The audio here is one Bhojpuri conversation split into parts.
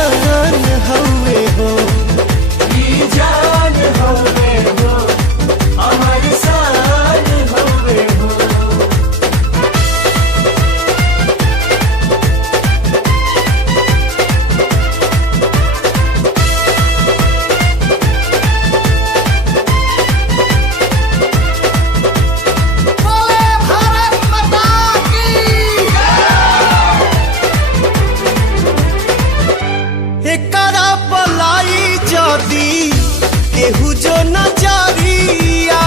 शान हवे हो, ई जान हवे हो, हमार शान हवे हो। एकरा पलाई जदी केहू जो नजरिया,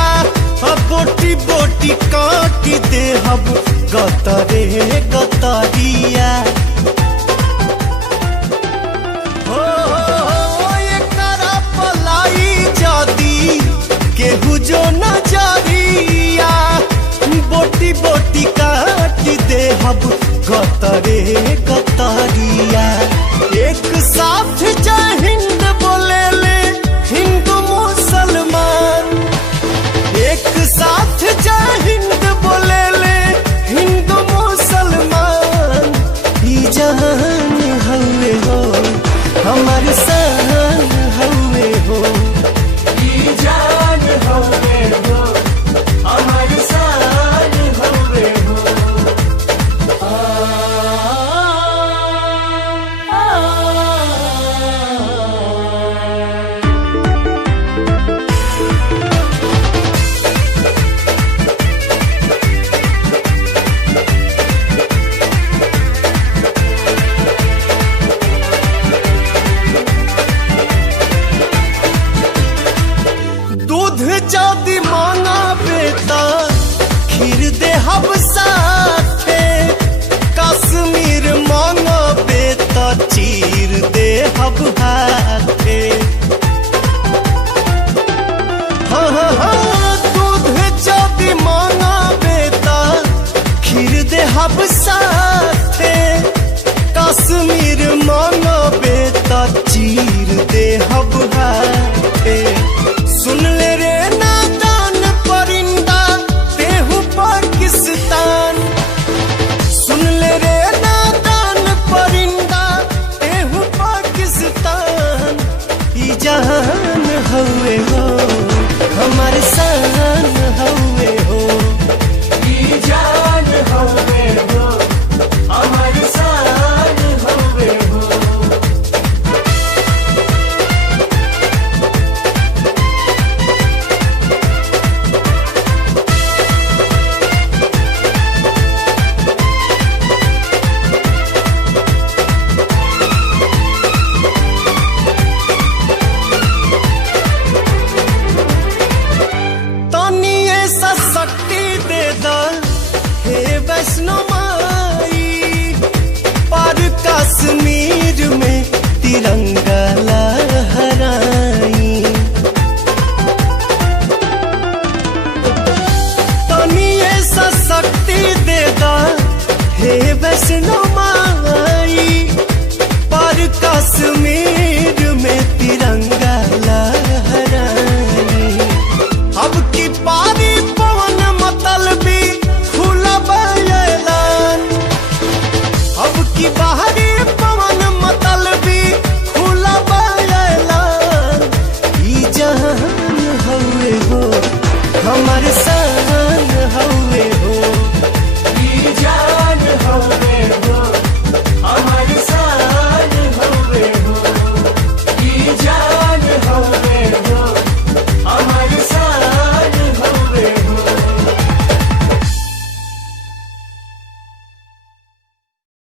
बोटी बोटी काट दे हम गतरे गतरिया। हो एकरा पलाई जदी केहू जो नजरिया, बोटी बोटी काट दे हम गतरे गतरिया। एक साथ जय हिंद बोले ले हिंदू मुसलमान, एक साथ जय हिंद बोले ले हिंदू मुसलमान। ई जान हवे हो, हमार शान हवे हो, ई जान हवे हो, हमार शान हवे हो। दूध जदी मांगा बेटा खीर दे हम साथे, कश्मीर मांगा बेटा चीर दे हम हाथे। हाँ हाँ हाँ, दूध जदी मांगा बेटा खीर दे हम साथे, कश्मीर मांगा बेटा चीर दे हम हाथे। सुन ले रे नादान परिंदा तेहू पाकिस्तान, सुन ले रे नादान परिंदा तेहू पाकिस्तान। ई जान हवे हो, हमार शान हवे हो, ई जान हवे हो, हमार शान हवे हो। तनी ऐसा शक्ति दे दा हे वैष्णो माई, पर कश्मीर में तिरंगा लहराई। तनी ऐसा शक्ति दे दा हे वैष्णो माई, पर कश्मीर में तिरंगा